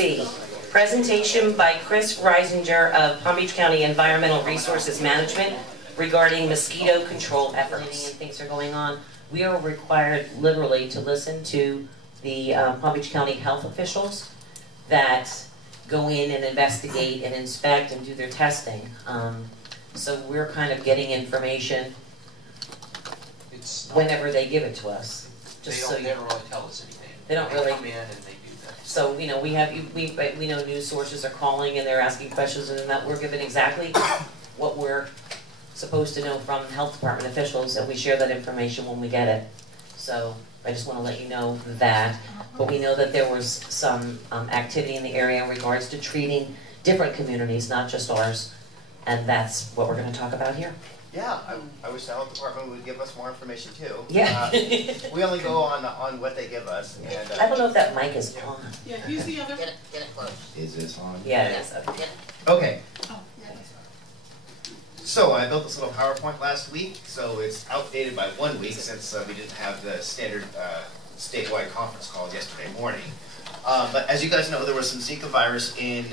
C, presentation by Chris Reisinger of Palm Beach County Environmental Resources Management regarding mosquito control efforts. And things are going on. We are required literally to listen to the Palm Beach County health officials that go in and investigate and inspect and do their testing. So we're kind of getting information whenever they give it to us. They don't really tell us anything. They don't really come in and they do that. So we know we know news sources are calling and they're asking questions, and that we're given exactly what we're supposed to know from health department officials, and we share that information when we get it. So I just want to let you know that. But we know that there was some activity in the area in regards to treating different communities, not just ours, and that's what we're going to talk about here. Yeah, I wish the health department would give us more information too. Yeah. We only go on what they give us. And, I don't know if that mic is on. Yeah, who's the other? Get it close. Is this on? Yeah, it is. Okay. Okay. Oh, yeah, that's So I built this little PowerPoint last week, so it's outdated by 1 week since we didn't have the standard statewide conference call yesterday morning. But as you guys know, there was some Zika virus in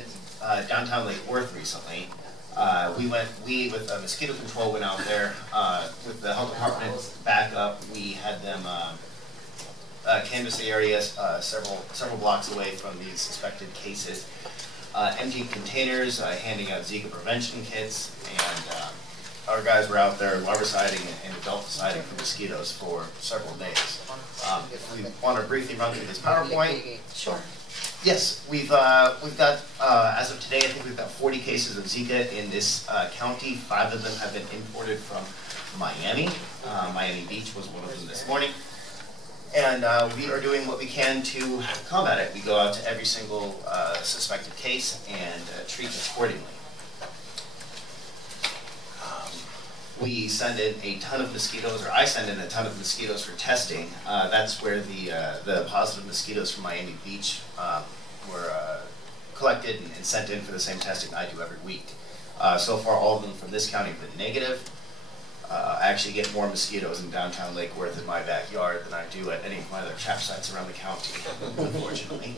downtown Lake Worth recently. We with mosquito control went out there with the health department's backup. We had them canvass the areas several blocks away from these suspected cases, emptying containers, handing out Zika prevention kits, and our guys were out there larviciding and adulticiding for mosquitoes for several days. If we want to briefly run through this PowerPoint. Sure. Yes, we've got, as of today, I think we've got 40 cases of Zika in this county. 5 of them have been imported from Miami. Miami Beach was one of them this morning. And we are doing what we can to combat it. We go out to every single suspected case and treat accordingly. We send in a ton of mosquitoes, or I send in a ton of mosquitoes for testing. That's where the positive mosquitoes from Miami Beach were collected and sent in for the same testing I do every week. So far, all of them from this county have been negative. I actually get more mosquitoes in downtown Lake Worth in my backyard than I do at any of my other trap sites around the county, unfortunately.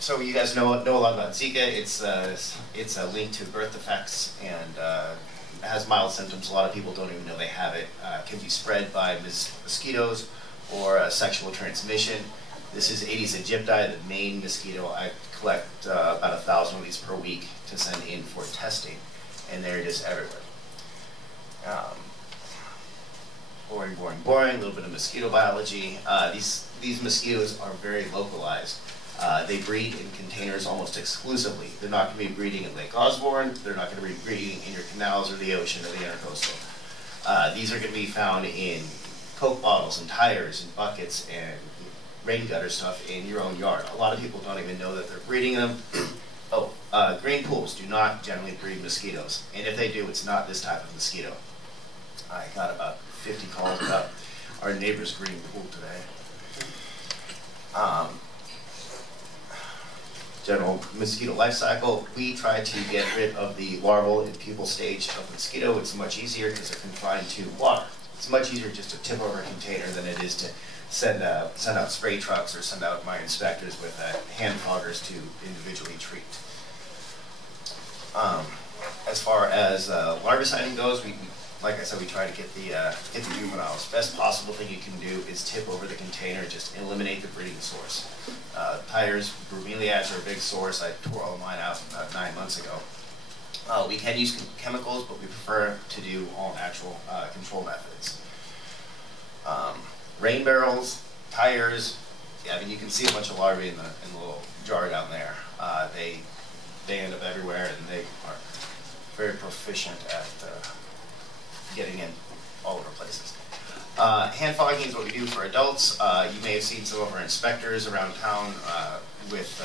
So you guys know a lot about Zika. It's a link to birth defects and has mild symptoms. A lot of people don't even know they have it. Can be spread by mosquitoes or sexual transmission. This is Aedes aegypti, the main mosquito. I collect about 1,000 of these per week to send in for testing, and they're just everywhere. Boring, a little bit of mosquito biology. These mosquitoes are very localized. They breed in containers almost exclusively. They're not going to be breeding in Lake Osborne. They're not going to be breeding in your canals or the ocean or the intercoastal. These are going to be found in Coke bottles and tires and buckets and rain gutter stuff in your own yard. A lot of people don't even know that they're breeding them. Green pools do not generally breed mosquitoes. And if they do, it's not this type of mosquito. I got about 50 calls about our neighbor's green pool today. General mosquito life cycle, we try to get rid of the larval and pupal stage of the mosquito. It's much easier because they're confined to water. It's much easier just to tip over a container than it is to send out spray trucks or send out my inspectors with hand foggers to individually treat. As far as larviciding goes, like I said, we try to get the juveniles. Best possible thing you can do is tip over the container, just eliminate the breeding source. Tires, bromeliads are a big source. I tore all of mine out about 9 months ago. We can use chemicals, but we prefer to do all natural control methods. Rain barrels, tires. Yeah, I mean, you can see a bunch of larvae in the little jar down there. They end up everywhere, and they are very proficient at getting in all over places. Hand fogging is what we do for adults. You may have seen some of our inspectors around town with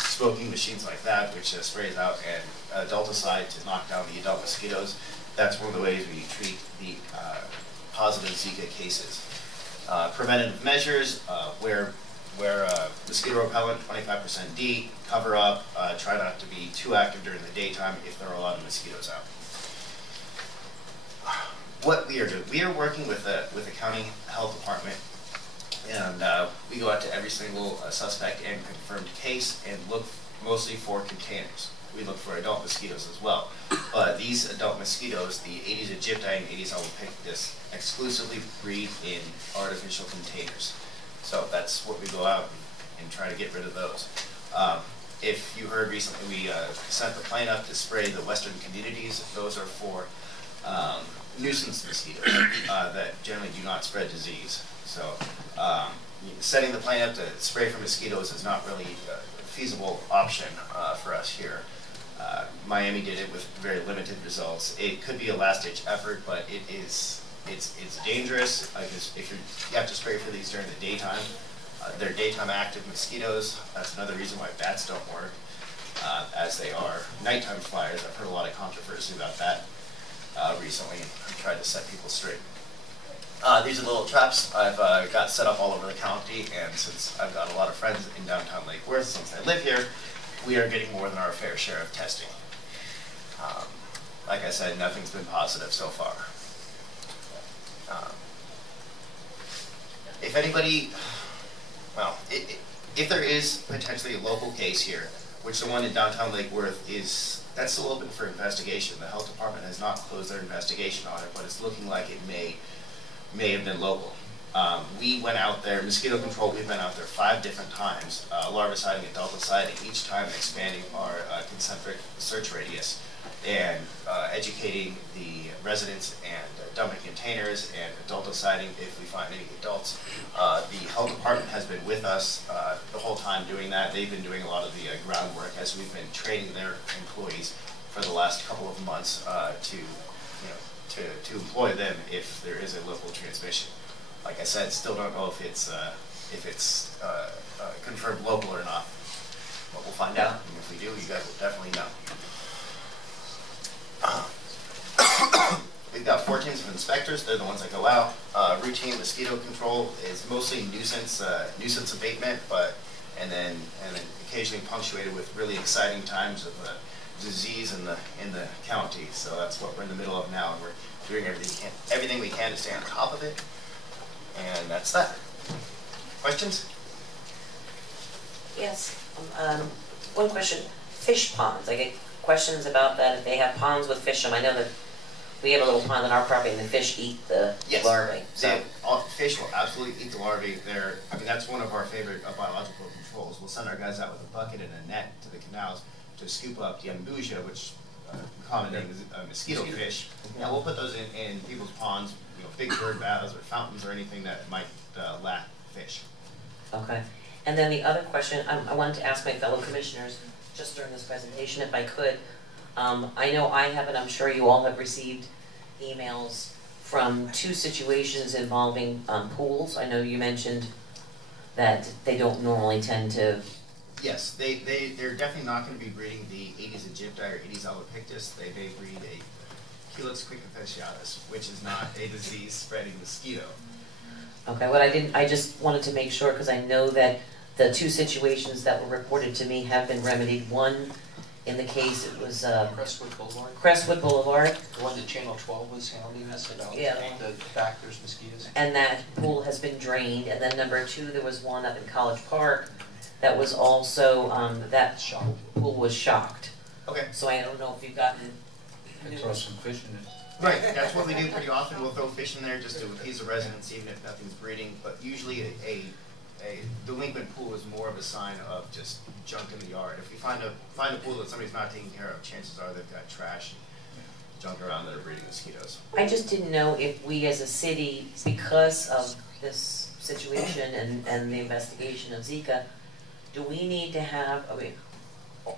smoking machines like that, which sprays out an adulticide to knock down the adult mosquitoes. That's one of the ways we treat the positive Zika cases. Preventative measures, wear mosquito repellent, 25% D, cover up, try not to be too active during the daytime if there are a lot of mosquitoes out. What we are doing, we are working with the county health department And we go out to every single suspect and confirmed case and look mostly for containers. We look for adult mosquitoes as well. But these adult mosquitoes, the Aedes aegypti and Aedes albopictus, exclusively breed in artificial containers. So that's what we go out and try to get rid of those. If you heard recently, we sent the plane up to spray the western communities. Those are for nuisance mosquitoes that generally do not spread disease. So setting the plane up to spray for mosquitoes is not really a feasible option for us here. Miami did it with very limited results. It could be a last-ditch effort, but it's dangerous. If you have to spray for these during the daytime, they're daytime active mosquitoes. That's another reason why bats don't work, as they are nighttime flyers. I've heard a lot of controversy about that recently. I've tried to set people straight. These are little traps I've got set up all over the county, and since I've got a lot of friends in downtown Lake Worth, since I live here, we are getting more than our fair share of testing. Like I said, nothing's been positive so far. If anybody, well, if there is potentially a local case here, which the one in downtown Lake Worth is, that's still open for investigation. The health department has not closed their investigation on it, but it's looking like it may have been local. We went out there, mosquito control, we've been out there 5 different times, larviciding and deltaciding, each time expanding our concentric search radius and educating the residents and dumping containers and deltaciding if we find any adults. The health department has been with us the whole time doing that. They've been doing a lot of the groundwork as we've been training their employees for the last couple of months to employ them if there is a local transmission. Like I said, still don't know if it's confirmed local or not, but we'll find out. And if we do, you guys will definitely know. We've got 4 teams of inspectors. They're the ones that go out. Routine mosquito control is mostly nuisance abatement, and then occasionally punctuated with really exciting times of disease in the county. So that's what we're in the middle of now, and we're doing everything we can to stay on top of it. And that's that. Questions? Yes. One question. Fish ponds. I get questions about that. If they have ponds with fish in them. I know that we have a little pond on our property, and the fish eat the larvae. So fish will absolutely eat the larvae. That's one of our favorite biological controls. We'll send our guys out with a bucket and a net to the canals to scoop up the ambusia, which common name is mosquito fish. And we'll put those in people's ponds, big bird baths or fountains or anything that might lack fish. Okay. And then the other question, I wanted to ask my fellow commissioners, just during this presentation, if I could. I know I have, and I'm sure you all have received emails from 2 situations involving pools. I know you mentioned that they don't normally tend to. Yes, they're definitely not going to be breeding the Aedes aegypti or Aedes albopictus. They may breed a Culex quickofasciatus, which is not a disease-spreading mosquito. Okay, I just wanted to make sure, because I know that the 2 situations that were reported to me have been remedied. One, in the case, it was Crestwood Boulevard. Crestwood Boulevard. The one that Channel 12 was hounding us about. Yeah. The fact there's mosquitoes. And that pool has been drained. And then number 2, there was one up in College Park that was also, that pool was shocked. Okay. So I don't know if you've gotten. Throw some fish in it. Right, that's what we do pretty often. We'll throw fish in there just to appease the residents, even if nothing's breeding. But usually a delinquent pool is more of a sign of just junk in the yard. If we find a pool that somebody's not taking care of, chances are they've got trash and junk around that are breeding mosquitoes. I just didn't know if we as a city, because of this situation and the investigation of Zika, do we need to have,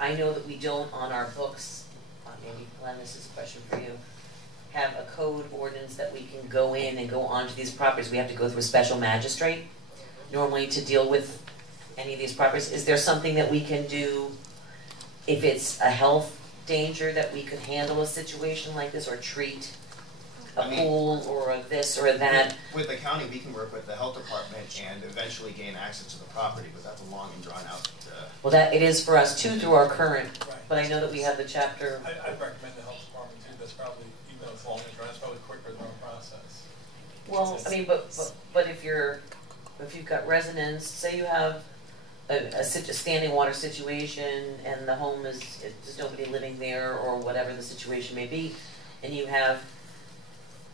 I know that we don't on our books, maybe Glenn, this is a question for you, have a code ordinance that we can go in and go onto these properties. We have to go through a special magistrate normally to deal with any of these properties. Is there something that we can do if it's a health danger that we could handle a situation like this or treat a pool or a this or a that? With the county, we can work with the health department and eventually gain access to the property, but that's a long and drawn out. Well, that it is for us too through our current, but I know that we have the chapter. I'd recommend the health department too. That's probably, even though it's long and drawn, it's probably quicker than our process. Well, I mean, but if you're if you've got residents, say you have a standing water situation and the home there's nobody living there or whatever the situation may be, and you have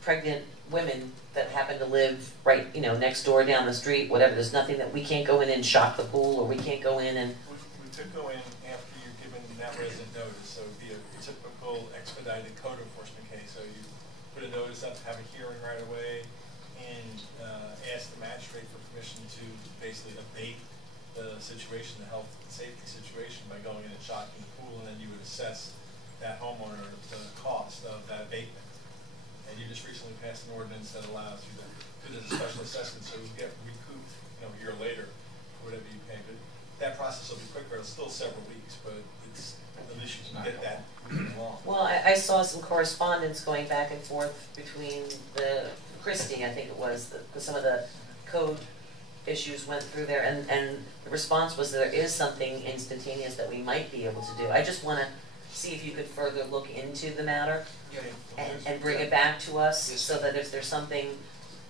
pregnant women that happen to live right, you know, next door, down the street, whatever, there's nothing that we can't go in and shock the pool, or we can't go in and... We could go in after you're given that resident notice, so it'd be a typical expedited code enforcement case. So you put a notice up, have a hearing right away, and ask the magistrate for permission to basically abate the situation, the health and safety situation, by going in and shocking the pool, and then you would assess that homeowner the cost of that abatement. And you just recently passed an ordinance that allows you to do the special assessment, so you get recouped, you know, a year later for whatever you pay. But that process will be quicker. It's still several weeks, but it's at least you can get that moving along. Well, I saw some correspondence going back and forth between Christie, I think it was, some of the code issues went through there, and the response was there is something instantaneous that we might be able to do. I just want to see if you could further look into the matter and bring it back to us, so that if there's something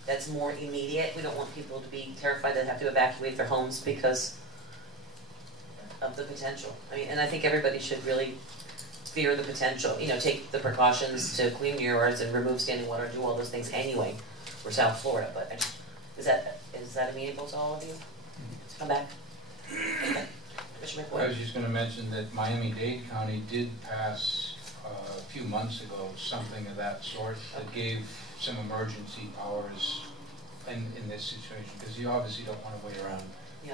that's more immediate, we don't want people to be terrified that have to evacuate their homes because of the potential. I mean, and I think everybody should really fear the potential, you know, take the precautions to clean your yards and remove standing water and do all those things anyway for South Florida. But is that amenable to all of you? To come back? Okay. Commissioner McCoy. I was just going to mention that Miami-Dade County did pass a few months ago something of that sort that gave some emergency powers in this situation, because you obviously don't want to wait around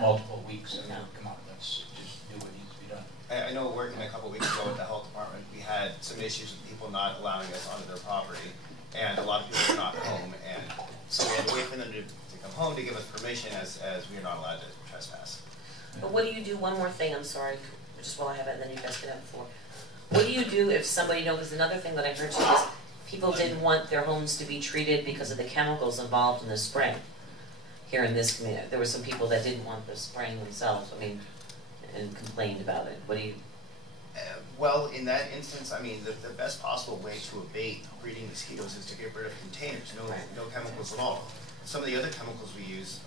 multiple weeks. I mean, come on, let's just do what needs to be done. I know working a couple weeks ago with the health department, we had some issues with people not allowing us onto their property, and a lot of people were not home, and so we had to wait for them to come home to give us permission, as we are not allowed to trespass. But what do you do, one more thing, I'm sorry, just while I have it, and then you guys can have the floor. What do you do if somebody, because another thing that I heard too is people didn't want their homes to be treated because of the chemicals involved in the spraying here in this community. There were some people that didn't want the spraying themselves, I mean, and complained about it. What do you... Well, in that instance, I mean, the best possible way to abate breeding mosquitoes is to get rid of containers, no chemicals at all. Some of the other chemicals we use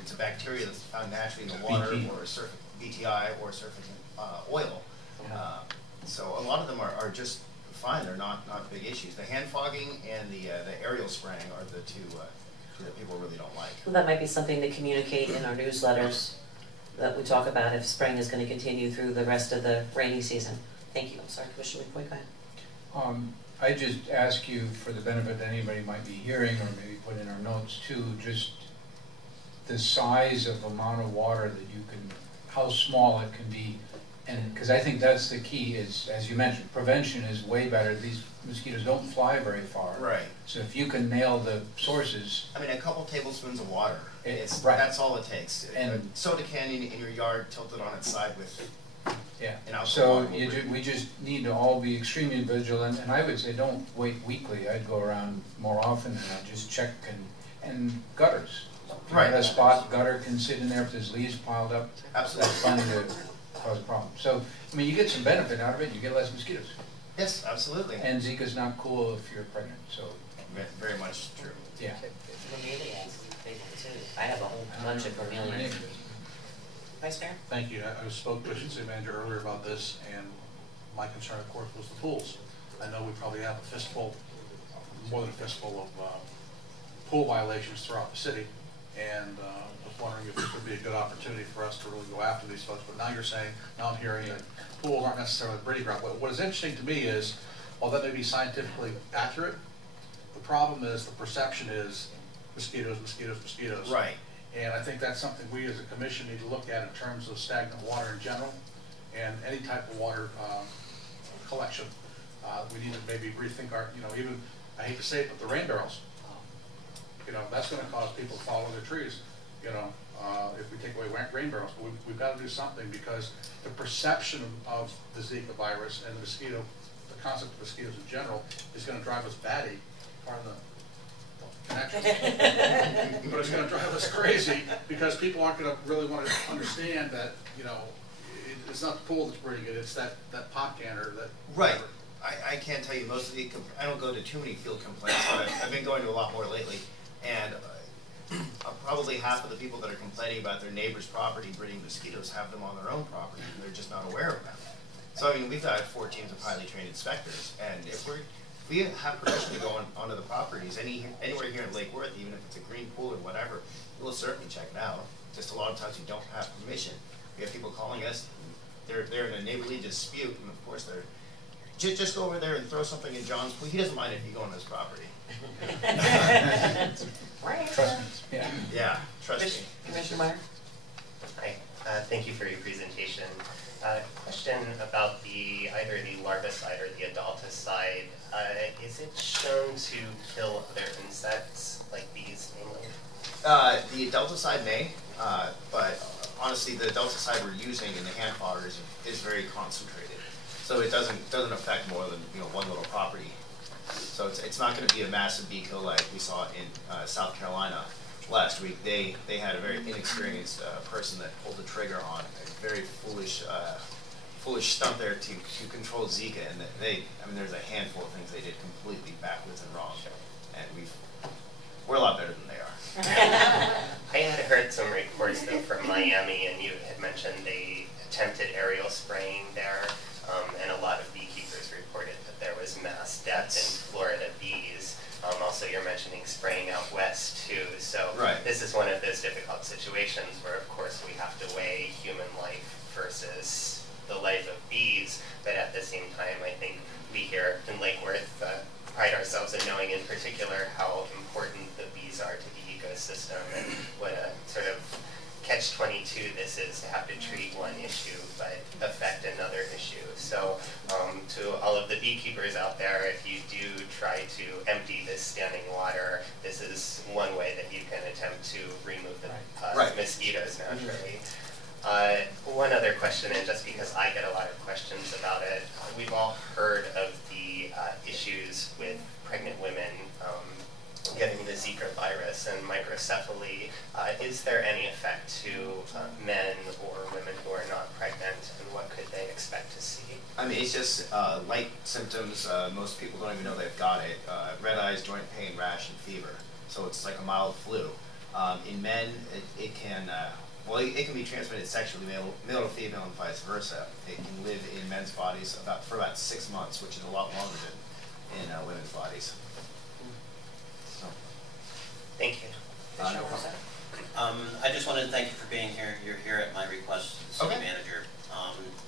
it's a bacteria that's found naturally in the water, or BTI, or surfactant oil. So a lot of them are just fine. They're not big issues. The hand fogging and the aerial spraying are the two that people really don't like. Well, that might be something to communicate in our newsletters that we talk about if spring is going to continue through the rest of the rainy season. Thank you. I'm sorry, Commissioner McCoy, go ahead. I just ask you, for the benefit that anybody might be hearing, or maybe put in our notes too, just the size of amount of water that you can, how small it can be. And because I think that's the key, is, as you mentioned, prevention is way better. These mosquitoes don't fly very far. Right. So if you can nail the sources. I mean, a couple tablespoons of water. Right. That's all it takes. And a soda can in your yard tilted on its side with so we just need to all be extremely vigilant. And I would say don't wait weekly. I'd go around more often, and I'd just check and gutters. Right. A spot gutter can sit in there if there's leaves piled up. Absolutely. That's fun to cause a problem. So, I mean, you get some benefit out of it. You get less mosquitoes. Yes, absolutely. And Zika's not cool if you're pregnant. So, very much true. Yeah. Bromeliads, too. I have a whole bunch of bromeliads. Vice Mayor? Thank you. I spoke to the city manager earlier about this, and my concern, of course, was the pools. I know we probably have a fistful, more than a fistful of pool violations throughout the city, and was wondering if this would be a good opportunity for us to really go after these folks. But now you're saying, now I'm hearing that pools aren't necessarily breeding ground. What is interesting to me is, while that may be scientifically accurate, the problem is, the perception is mosquitoes, mosquitoes, mosquitoes. Right. And I think that's something we as a commission need to look at in terms of stagnant water in general, and any type of water collection. We need to maybe rethink our, even, I hate to say it, but the rain barrels. That's going to cause people to fall in their trees, if we take away rain barrels. But we've got to do something, because the perception of the Zika virus and the mosquito, the concept of mosquitoes in general, is going to drive us batty, pardon the connection. But it's going to drive us crazy, because people aren't going to really want to understand that, it's not the pool that's breeding it, it's that pot canner that... Right. I can't tell you most of the, I don't go to too many field complaints, but I've been going to a lot more lately, and probably half of the people that are complaining about their neighbor's property breeding mosquitoes have them on their own property, and they're just not aware of them. So I mean, we've got 4 teams of highly trained inspectors, and if we have permission to go onto the properties, anywhere here in Lake Worth, even if it's a green pool or whatever, we'll certainly check it out. Just a lot of times we don't have permission. We have people calling us, they're in a neighborly dispute, and of course they're, just go over there and throw something in John's pool. He doesn't mind if you go on his property. Trust me. Yeah. Yeah, trust me. Commissioner Meyer? Hi, thank you for your presentation. Question about either the larvicide or the adulticide. Is it shown to kill other insects, like bees, namely? The adulticide may, but honestly, the adulticide we're using in the hand fodder is very concentrated. So it doesn't affect more than one little property. So it's not going to be a massive bee kill like we saw in South Carolina last week. They had a very inexperienced person that pulled the trigger on a very foolish stunt there to control Zika, and there's a handful of things they did completely backwards and wrong, and we're a lot better than they are. I had heard some reports though from Miami, and you had mentioned they attempted aerial spraying there, and a lot of beekeepers reported that there was mass death in Florida bees. Also, you're mentioning spraying out west too, so right. This is one of those difficult situations where, of course, we have to weigh human life versus the life of bees, but at the same time, I think we here in Lake Worth pride ourselves in knowing in particular how important the bees are to the ecosystem and what a sort of catch-22 this is to have to treat one issue but affect another issue. So to all of the beekeepers out there, if you do try to empty this standing water, this is one way that you can attempt to remove the mosquitoes naturally. One other question, and just because I get a lot of questions about it, we've all heard of the issues with pregnant women getting the Zika virus and microcephaly. Is there any effect to men or women who are not pregnant, and what could they expect to see? I mean, it's just light symptoms. Most people don't even know they've got it. Red eyes, joint pain, rash, and fever. So it's like a mild flu. In men, it can be transmitted sexually, male to female, and vice versa. It can live in men's bodies for about 6 months, which is a lot longer than in women's bodies. So. Thank you. No problem. I just wanted to thank you for being here. You're here at my request, City Okay. Manager.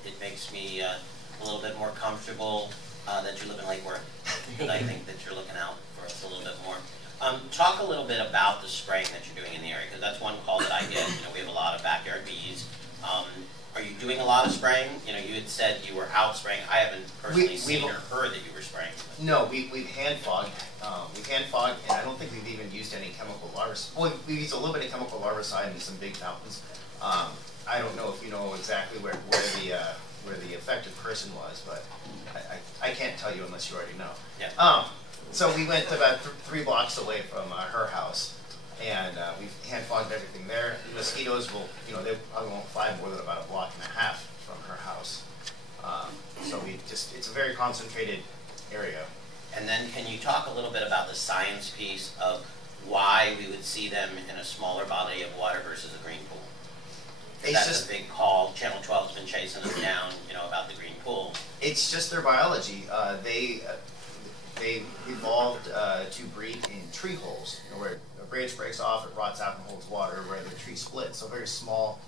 It makes me a little bit more comfortable that you live in Lake Worth. I think that you're looking out for us a little bit more. Talk a little bit about the spraying that you're doing in the area, because that's one call that I get. We have a lot of backyard bees. Are you doing a lot of spraying? You had said you were out spraying. I haven't personally seen or heard that you were spraying. No, we've hand fogged. We've hand fogged, and I don't think we've even used any chemical larvicide. Well, we've used a little bit of chemical larvicide in some big fountains. I don't know if you know exactly where the affected person was, but I can't tell you unless you already know. Yeah. So we went about 3 blocks away from her house, and we've hand fogged everything there. The mosquitoes they probably won't fly more than about 1.5 blocks from her house. So it's a very concentrated area. And then can you talk a little bit about the science piece of why we would see them in a smaller body of water versus a green pool? That's a big call. Channel 12's been chasing us down, about the green pool. It's just their biology. They evolved to breed in tree holes, where a branch breaks off, it rots out and holds water, where the tree splits. So very small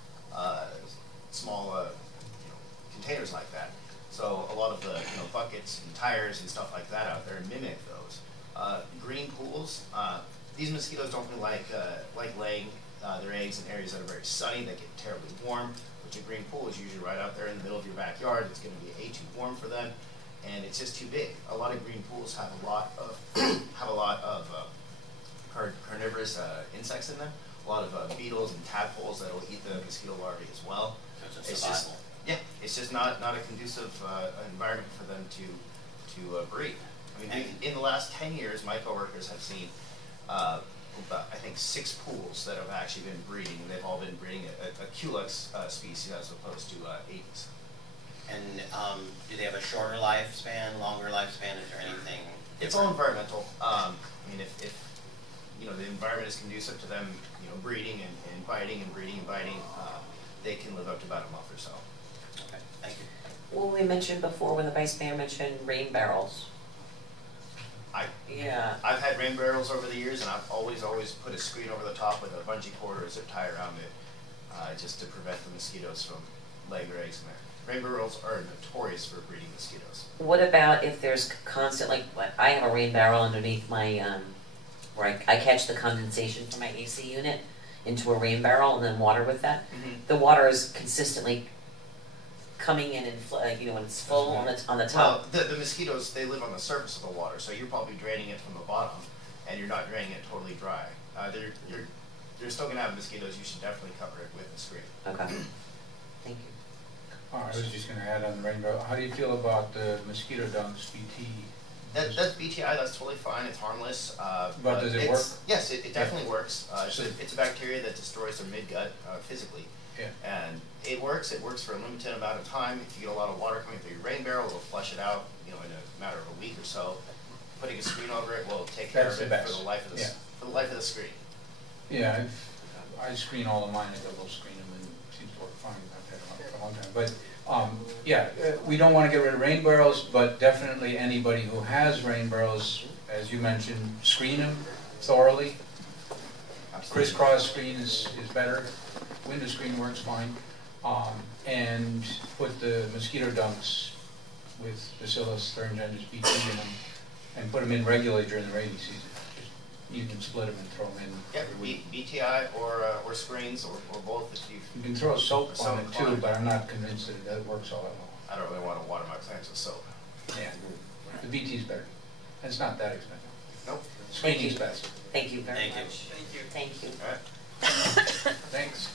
containers like that. So a lot of the buckets and tires and stuff like that out there mimic those. Green pools. These mosquitoes don't really like laying their eggs in areas that are very sunny. They get terribly warm. Which a green pool is usually right out there in the middle of your backyard. It's going to be too warm for them, and it's just too big. A lot of green pools have a lot of carnivorous insects in them. A lot of beetles and tadpoles that will eat the mosquito larvae as well. So it's survival. It's just not a conducive environment for them to breed. I mean, in the last 10 years, my coworkers have seen I think 6 pools that have actually been breeding, and they've all been breeding a Culex species as opposed to Aedes. And do they have a shorter lifespan, longer lifespan? Is there anything different? It's all environmental. I mean, if you know, the environment is conducive to them, you know, breeding and biting and breeding and biting, they can live up to about a month or so. Okay, thank you. Well, we mentioned before when the Vice Mayor mentioned rain barrels. Yeah. I've had rain barrels over the years, and I've always put a screen over the top with a bungee cord or a zip tie around it, just to prevent the mosquitoes from laying their eggs in there. Rain barrels are notorious for breeding mosquitoes. What about if there's constant, like, I have a rain barrel underneath my, where I catch the condensation from my AC unit into a rain barrel and then water with that. The water is consistently coming in and, you know, when it's full on the top. Well, the mosquitoes, they live on the surface of the water, so you're probably draining it from the bottom, and you're not draining it totally dry. You're still going to have mosquitoes. You should definitely cover it with a screen. Okay. Thank you. I was just going to add on the rain barrel. How do you feel about the mosquito dunks, BT? That's BTI. That's totally fine. It's harmless. But does it work? Yes, it definitely works. It's a bacteria that destroys their midgut physically. Yeah. And it works. It works for a limited amount of time. If you get a lot of water coming through your rain barrel, it'll flush it out, you know, in a matter of a week or so. Putting a screen over it will take care of it for the life of the for the life of the screen. Yeah, I screen all of mine. I double screen them, and it seems to work fine. I've had them for a long time. But yeah, we don't want to get rid of rain barrels, but definitely anybody who has rain barrels, as you mentioned, screen them thoroughly. Absolutely. Crisscross screen is better. Window screen works fine. And put the mosquito dunks with Bacillus thuringiensis BT in them, and put them in regularly during the rainy season. You can split them and throw them in. Yeah, every week. BTI or screens or both if you. You can throw soap on it too, on it. but I'm not convinced that it works all that well. I don't really want to water my plants with soap. Yeah, the BT's better. It's not that expensive. Nope. Screening's best. Thank you very Thank you. much. Thank you. All right. Thanks.